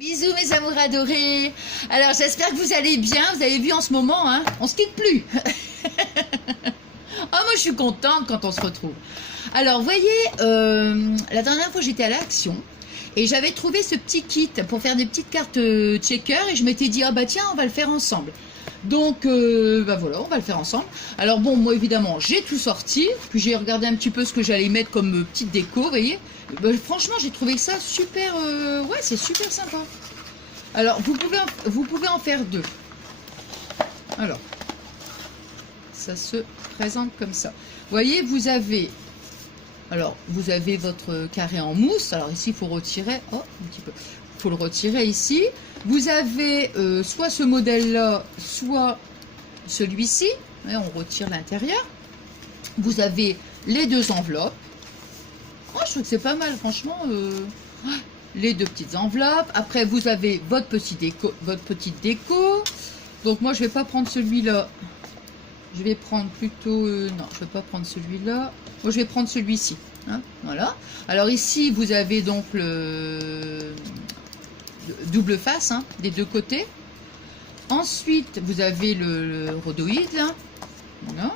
Bisous mes amours adorés. Alors j'espère que vous allez bien. Vous avez vu en ce moment, hein, on se quitte plus. Ah moi je suis contente quand on se retrouve. Alors vous voyez, la dernière fois j'étais à l'Action et j'avais trouvé ce petit kit pour faire des petites cartes checker et je m'étais dit ah bah tiens on va le faire ensemble. Donc bah voilà, on va le faire ensemble. Alors bon, moi évidemment j'ai tout sorti, puis j'ai regardé un petit peu ce que j'allais mettre comme petite déco, vous voyez. Bah, franchement j'ai trouvé ça super, ouais c'est super sympa. Alors vous pouvez en faire deux. Alors ça se présente comme ça. Vous voyez, vous avez votre carré en mousse. Alors ici il faut retirer, oh un petit peu, il faut le retirer ici. Vous avez soit ce modèle là, soit celui-ci. On retire l'intérieur. Vous avez les deux enveloppes. Oh, je trouve que c'est pas mal franchement. Les deux petites enveloppes. Après vous avez votre petite déco. Donc moi je vais pas prendre celui-là. Je vais prendre plutôt non, je vais pas prendre celui-là. Moi je vais prendre celui-ci. Hein, voilà. Alors ici vous avez donc le double face, hein, des deux côtés. Ensuite vous avez le rhodoïde là. Voilà.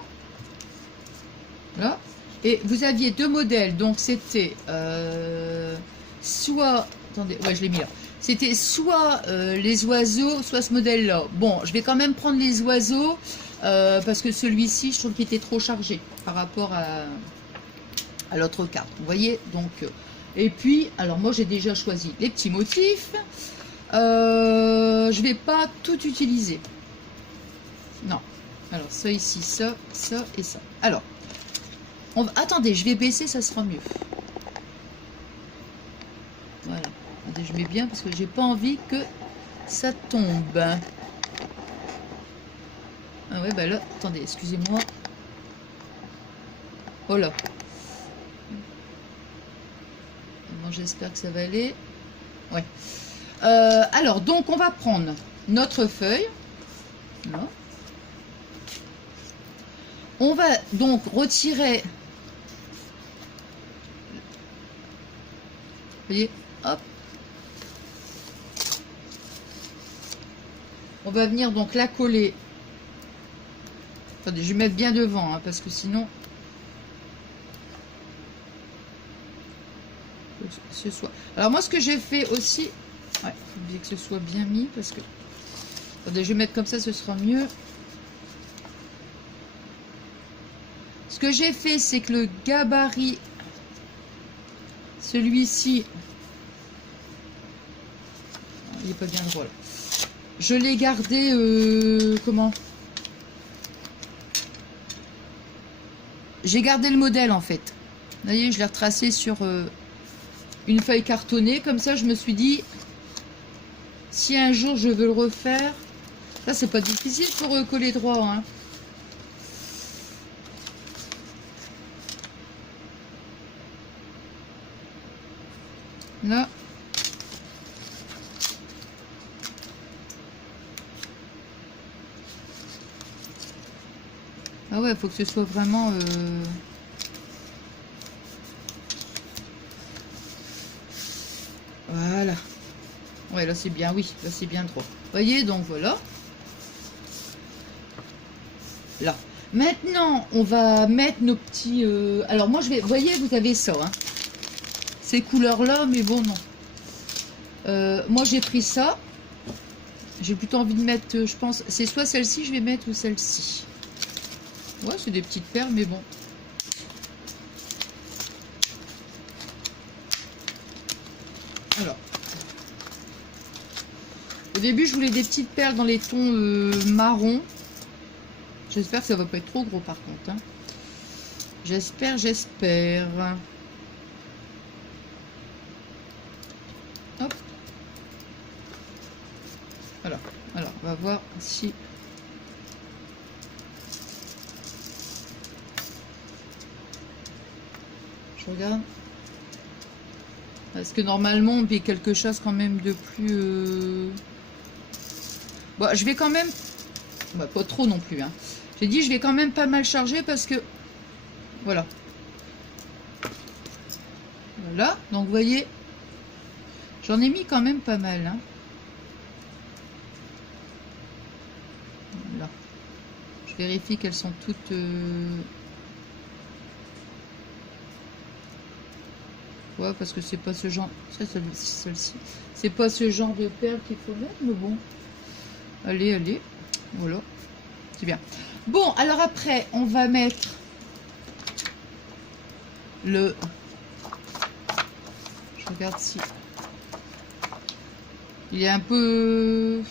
Là. Et vous aviez deux modèles, donc c'était soit, attendez, ouais je l'ai mis là, c'était soit les oiseaux, soit ce modèle là. Bon, je vais quand même prendre les oiseaux parce que celui-ci je trouve qu'il était trop chargé par rapport à l'autre carte, vous voyez. Donc et puis alors moi j'ai déjà choisi les petits motifs. Je vais pas tout utiliser, non. Alors ça ici, ça et ça. Alors attendez, je vais baisser, ça sera mieux. Voilà. Attendez, je mets bien parce que j'ai pas envie que ça tombe. Ah ouais, bah là, attendez, excusez-moi. Oh là. Bon, j'espère que ça va aller. Ouais. Alors, donc, on va prendre notre feuille. Là. On va donc retirer. Vous voyez, hop. On va venir donc la coller. Attendez, je vais mettre bien devant, hein, parce que sinon... Ce soit... Alors moi, ce que j'ai fait aussi... Ouais, il faut que ce soit bien mis, parce que... Attendez, je vais mettre comme ça, ce sera mieux. Ce que j'ai fait, c'est que le gabarit... Celui-ci... Il n'est pas bien droit, là. Je l'ai gardé... comment? J'ai gardé le modèle, en fait. Vous voyez, je l'ai retracé sur une feuille cartonnée. Comme ça, je me suis dit... Si un jour, je veux le refaire... Ça, c'est pas difficile pour coller droit, hein. Là. Ah ouais, il faut que ce soit vraiment... Voilà. Ouais, là c'est bien, oui, là c'est bien droit. Vous voyez, donc voilà. Là. Maintenant, on va mettre nos petits... Alors moi, je vais... Vous voyez, vous avez ça, hein. Ces couleurs-là, mais bon, non. Moi, j'ai pris ça. J'ai plutôt envie de mettre, je pense... C'est soit celle-ci, je vais mettre, ou celle-ci. Ouais, c'est des petites perles, mais bon. Alors. Au début, je voulais des petites perles dans les tons marron. J'espère que ça va pas être trop gros, par contre. Hein. J'espère. Hop. Voilà. Alors, on va voir si... Je regarde. Parce que normalement, on fait quelque chose quand même de plus... Bon, je vais quand même... Bah, pas trop non plus. Hein. J'ai dit, je vais quand même pas mal charger parce que... Voilà. Voilà. Donc, vous voyez, j'en ai mis quand même pas mal. Hein. Je vérifie qu'elles sont toutes... Ouais, parce que c'est pas ce genre... Ça, celle-ci. C'est pas ce genre de perles qu'il faut mettre, mais bon. Allez, allez. Voilà. C'est bien. Bon, alors après, on va mettre le... Je regarde si... Il est un peu...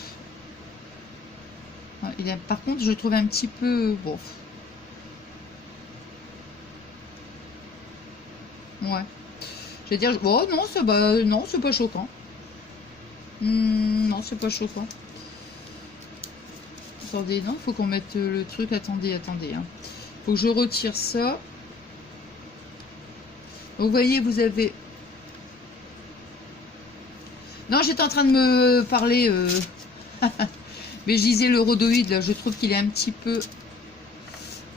Ouais, il est... Par contre, je trouve un petit peu... Bon. Ouais. Je vais dire... Oh non, c'est non, c'est pas choquant. Non, c'est pas choquant. Attendez, non, faut qu'on mette le truc. Attendez, attendez. Hein. Faut que je retire ça. Donc, vous voyez, vous avez... Non, j'étais en train de me parler... Mais je disais le rhodoïde, là, je trouve qu'il est un petit peu...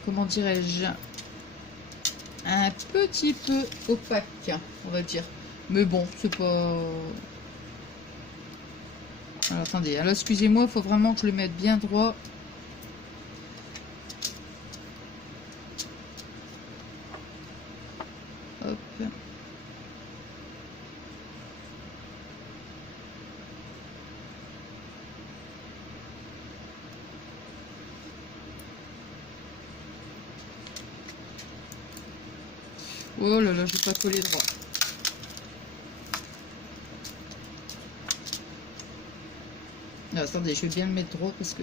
Comment dirais-je? Un petit peu opaque, on va dire. Mais bon, c'est pas... Alors, attendez, alors excusez-moi, il faut vraiment que je le mette bien droit. Hop. Oh là là, je vais pas coller droit. Non, attendez, je vais bien le mettre droit parce que...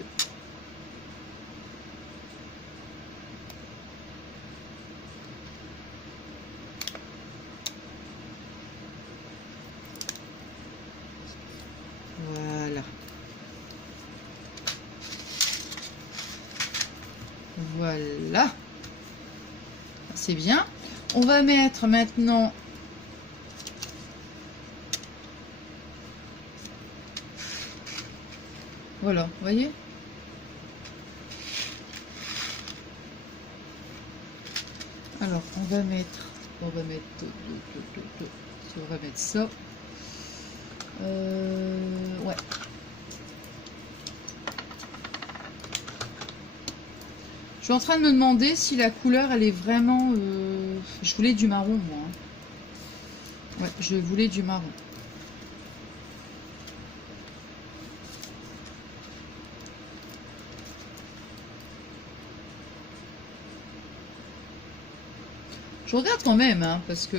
Voilà. Voilà. C'est bien. On va mettre maintenant... Voilà, vous voyez? Alors, on va mettre ça. Ouais. Je suis en train de me demander si la couleur, elle est vraiment... Je voulais du marron, moi. Hein. Ouais, je voulais du marron. Je regarde quand même, hein, parce que...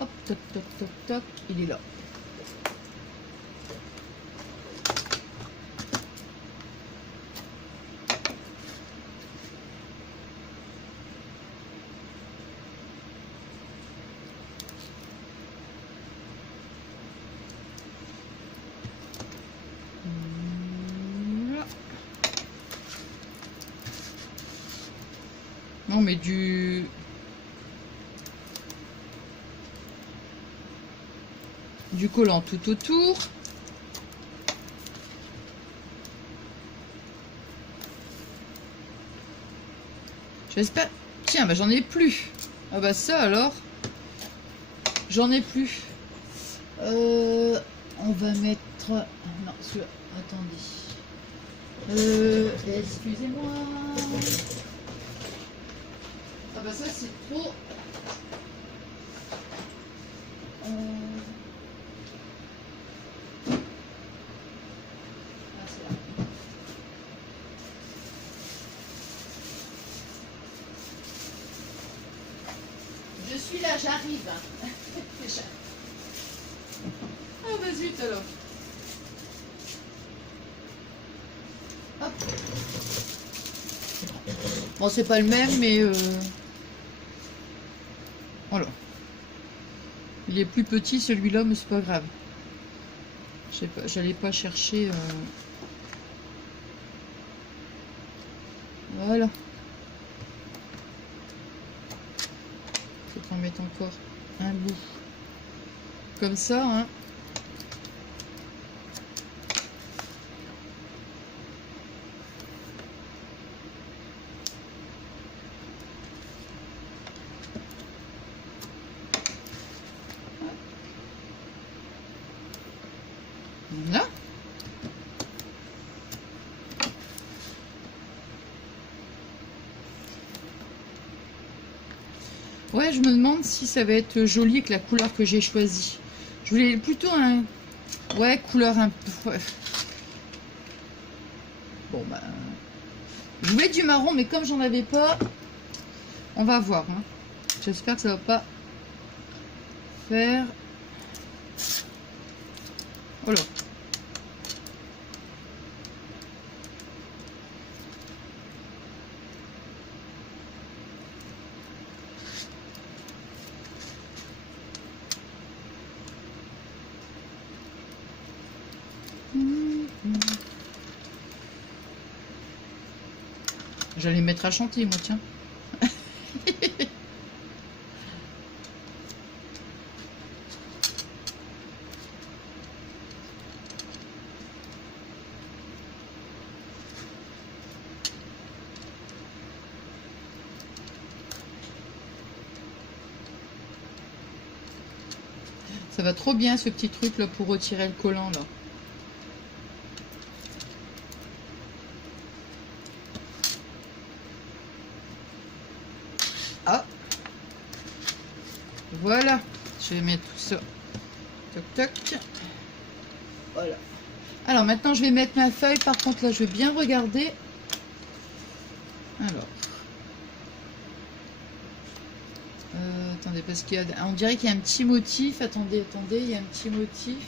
Hop, toc, toc, toc, toc, il est là. Non, mais du collant tout autour. J'espère... Tiens, bah j'en ai plus. Ah bah ça alors. J'en ai plus. On va mettre... Non, celui-là. Attendez. Excusez-moi. Ah bah ça c'est trop... Ah, c'est là. Je suis là, j'arrive. Ah bah zut alors. Hop. Bon, c'est pas le même, mais... Voilà. Il est plus petit celui-là, mais c'est pas grave. Je sais pas, j'allais pas chercher... Voilà. Faut en mettre encore un bout. Comme ça, hein. Ouais, je me demande si ça va être joli avec la couleur que j'ai choisie. Je voulais plutôt un... Ouais, couleur un peu... Ouais. Bon, bah... Je voulais du marron, mais comme j'en avais pas, on va voir. Hein. J'espère que ça va pas faire... Oh là. J'allais mettre à chanter, moi, tiens. Ça va trop bien, ce petit truc, là, pour retirer le collant, là. Ah, voilà, je vais mettre tout ça. Toc toc. Voilà. Alors maintenant je vais mettre ma feuille. Par contre là je vais bien regarder. Alors. Attendez, parce qu'il y a... On dirait qu'il y a un petit motif. Attendez, il y a un petit motif.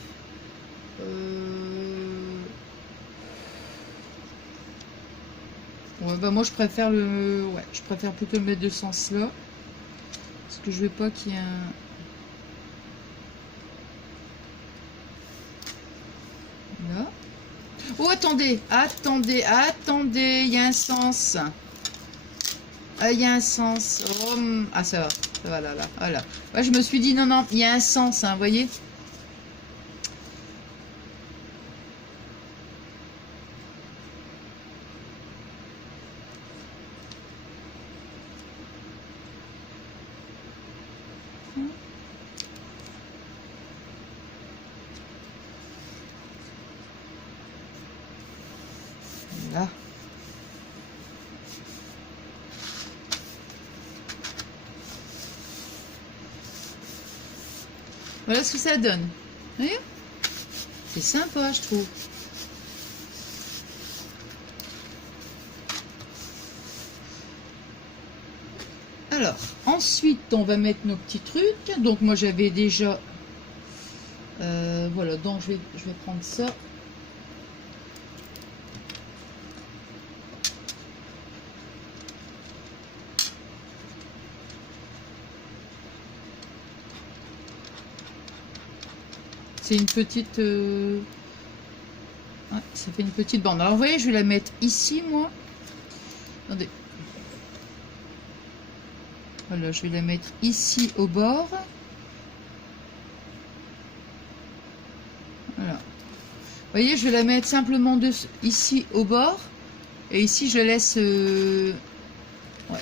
Ouais, bah moi je préfère le... Ouais, je préfère plutôt le mettre de ce sens là. Parce que je veux pas qu'il y ait un... Là. Oh, attendez, il y a un sens. Ah, il y a un sens. Oh, ah, ça va, là, voilà. Ouais, je me suis dit, non, il y a un sens, hein, vous voyez. Là. Voilà ce que ça donne. Vous voyez? C'est sympa, je trouve. Alors, ensuite, on va mettre nos petits trucs. Donc, moi, j'avais déjà... voilà, donc je vais prendre ça. C'est une petite... Ouais, ça fait une petite bande. Alors, vous voyez, je vais la mettre ici, moi. Attendez. Voilà, je vais la mettre ici au bord. Voilà. Vous voyez, je vais la mettre simplement ici au bord. Et ici, je laisse... Ouais,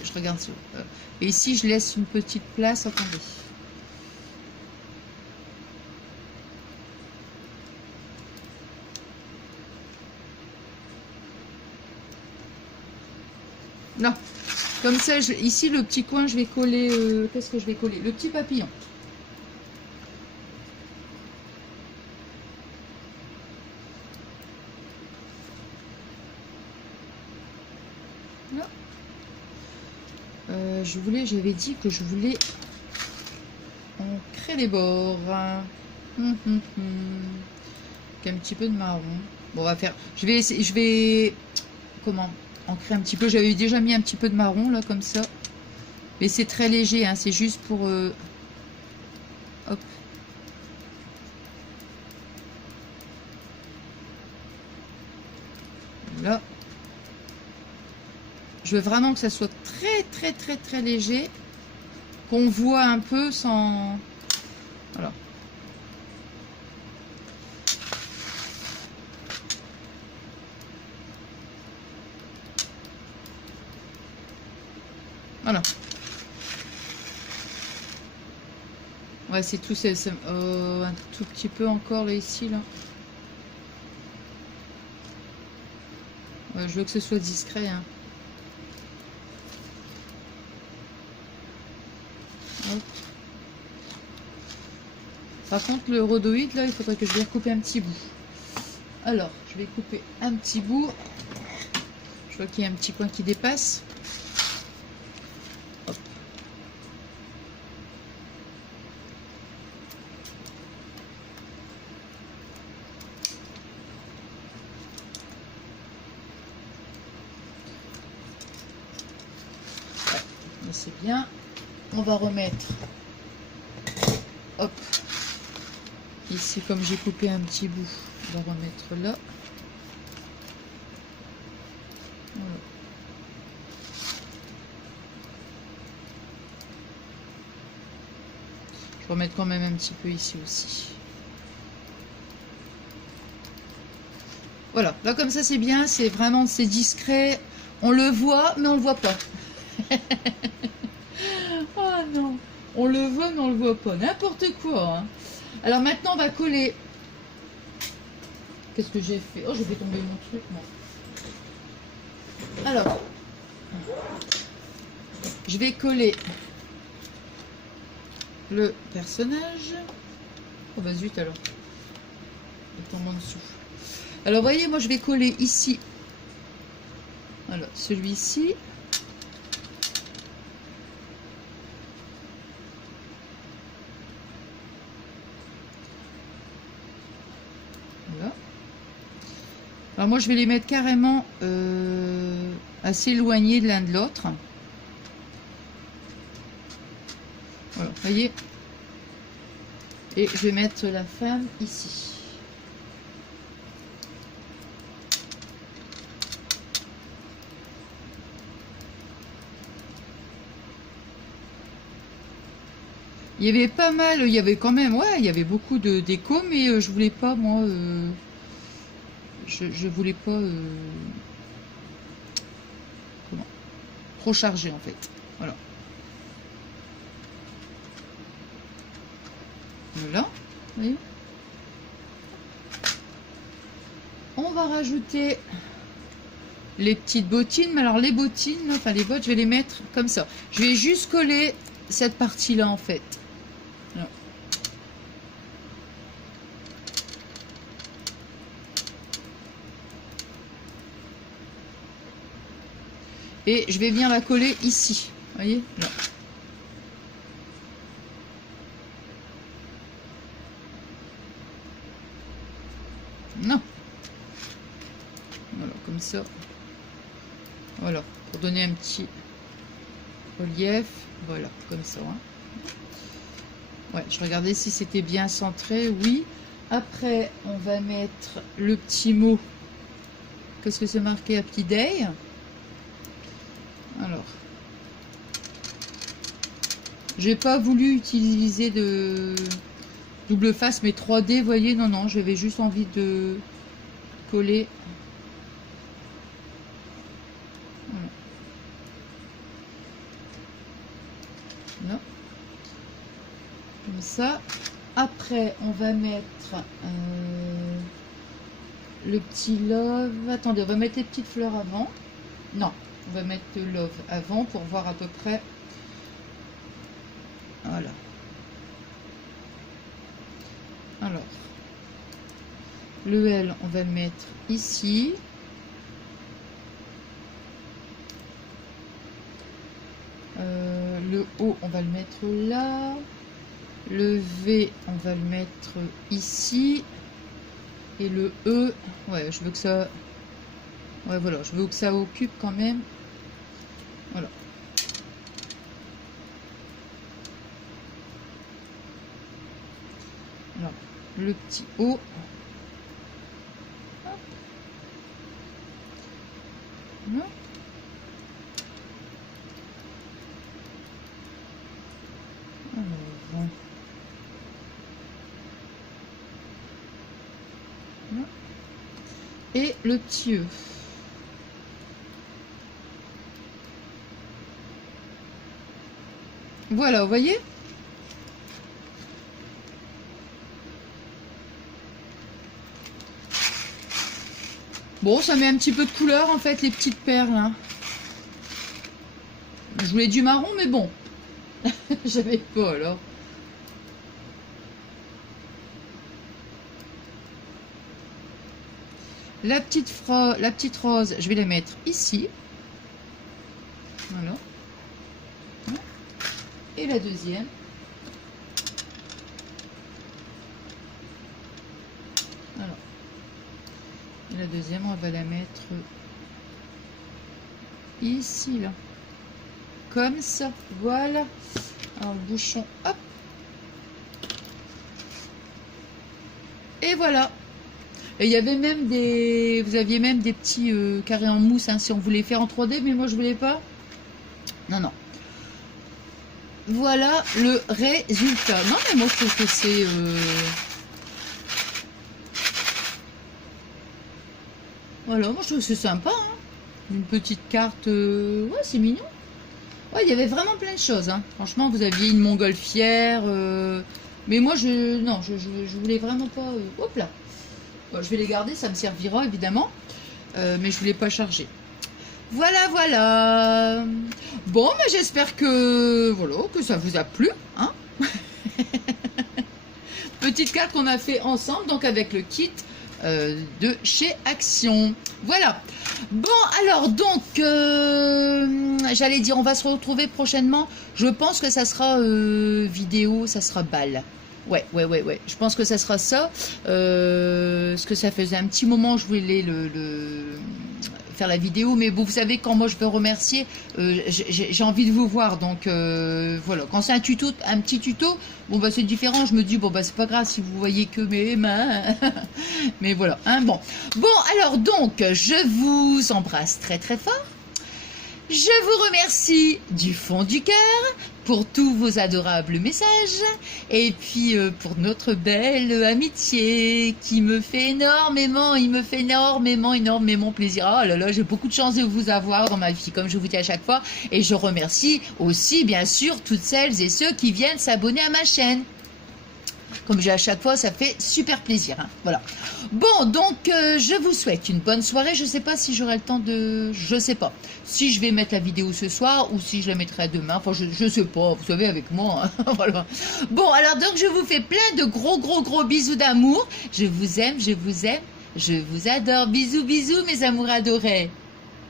je regarde ça. Et ici, je laisse une petite place. Attendez. Non. Comme ça, ici, le petit coin, je vais coller... Qu'est-ce que je vais coller? Le petit papillon. Là. J'avais dit que je voulais ancrer les bords. Avec un petit peu de marron. Bon, on va faire... Je vais... Comment? Ancrer un petit peu. J'avais déjà mis un petit peu de marron, là, comme ça. Mais c'est très léger, hein. C'est juste pour... Hop. Là. Je veux vraiment que ça soit très léger. Qu'on voit un peu sans... Voilà. Voilà. Ouais, c'est tout. C'est un tout petit peu encore, là, ici, là. Ouais, je veux que ce soit discret, hein. Hop. Par contre, le rhodoïde, là, il faudrait que je vais recouper un petit bout. Alors, je vais couper un petit bout. Je vois qu'il y a un petit coin qui dépasse. Hop. Ouais, mais c'est bien. On va remettre. Hop. Ici, comme j'ai coupé un petit bout, on va remettre là. Voilà. Je vais remettre quand même un petit peu ici aussi. Voilà, là comme ça c'est bien, c'est vraiment c'est discret. On le voit, mais on le voit pas. Oh non, on le voit, mais on le voit pas. N'importe quoi. Hein. Alors maintenant, on va coller. Qu'est-ce que j'ai fait? Oh, j'ai fait tomber mon truc, moi. Alors, je vais coller le personnage. Oh bah zut alors. Il tombe en dessous. Alors, voyez, moi je vais coller ici. Voilà, celui-ci. Voilà. Alors moi je vais les mettre carrément assez éloignés de l'un de l'autre. Voilà, voyez. Et je vais mettre la femme ici. Il y avait pas mal, il y avait quand même, ouais, il y avait beaucoup de déco, mais je voulais pas, moi, je voulais pas, comment, trop charger en fait. Voilà. Voilà, vous voyez. On va rajouter les petites bottines, mais alors les bottines, enfin les bottes, je vais les mettre comme ça. Je vais juste coller cette partie-là en fait. Voilà. Et je vais bien la coller ici, vous voyez là. Non. Voilà, comme ça. Voilà, pour donner un petit relief. Voilà, comme ça. Hein. Ouais, je regardais si c'était bien centré. Oui. Après, on va mettre le petit mot. Qu'est-ce que c'est marqué? Happy Day. Alors. J'ai pas voulu utiliser de double face, mais 3D, vous voyez. Non, non, j'avais juste envie de coller. Voilà. Comme ça. Après, on va mettre le petit love. Attendez, on va mettre les petites fleurs avant. Non, on va mettre le love avant pour voir à peu près. Voilà. Alors, le L, on va le mettre ici. Le O, on va le mettre là. Le V, on va le mettre ici. Et le E, ouais, je veux que ça... Ouais, voilà, je veux que ça occupe quand même. Voilà. Alors, le petit O. Hop. Voilà. Alors, voilà. Et le petit E. Voilà, vous voyez? Bon, ça met un petit peu de couleur en fait, les petites perles. Hein. Je voulais du marron, mais bon. J'avais pas alors. La petite rose, je vais la mettre ici. Voilà. Et la deuxième. Voilà. Et la deuxième, on va la mettre ici, là. Comme ça. Voilà. Alors, le bouchon, hop. Et voilà. Et il y avait même des... Vous aviez même des petits carrés en mousse, hein, si on voulait faire en 3D, mais moi, je voulais pas. Non, non. Voilà le résultat. Non, mais moi, je trouve que c'est... Voilà, moi, je trouve que c'est sympa. Hein. Une petite carte... Ouais, c'est mignon. Ouais, il y avait vraiment plein de choses. Hein. Franchement, vous aviez une montgolfière. Mais moi, non, je voulais vraiment pas... Hop là. Bon, je vais les garder, ça me servira, évidemment. Mais je voulais pas charger. Voilà, voilà. Bon, mais j'espère que voilà, que ça vous a plu, hein. Petite carte qu'on a fait ensemble, donc avec le kit de chez Action. Voilà. Bon, alors donc, j'allais dire, on va se retrouver prochainement. Je pense que ça sera vidéo, ça sera balle. Ouais. Je pense que ça sera ça. Parce que ça faisait un petit moment, je voulais faire la vidéo, mais bon, vous savez, quand moi je veux remercier, j'ai envie de vous voir, donc voilà. Quand c'est un petit tuto, bon bah c'est différent. Je me dis bon bah c'est pas grave si vous voyez que mes mains, mais voilà. Hein, bon, alors donc je vous embrasse très très fort. Je vous remercie du fond du cœur pour tous vos adorables messages et puis pour notre belle amitié qui me fait énormément, énormément plaisir. Oh là là, j'ai beaucoup de chance de vous avoir dans ma vie, comme je vous dis à chaque fois. Et je remercie aussi, bien sûr, toutes celles et ceux qui viennent s'abonner à ma chaîne. Comme j'ai à chaque fois, ça fait super plaisir. Hein. Voilà. Bon, donc, je vous souhaite une bonne soirée. Je ne sais pas si j'aurai le temps de... Je ne sais pas. Si je vais mettre la vidéo ce soir ou si je la mettrai demain. Enfin, je ne sais pas. Vous savez, avec moi. Hein. Voilà. Bon, alors donc, je vous fais plein de gros bisous d'amour. Je vous aime, je vous adore. Bisous, mes amours adorés.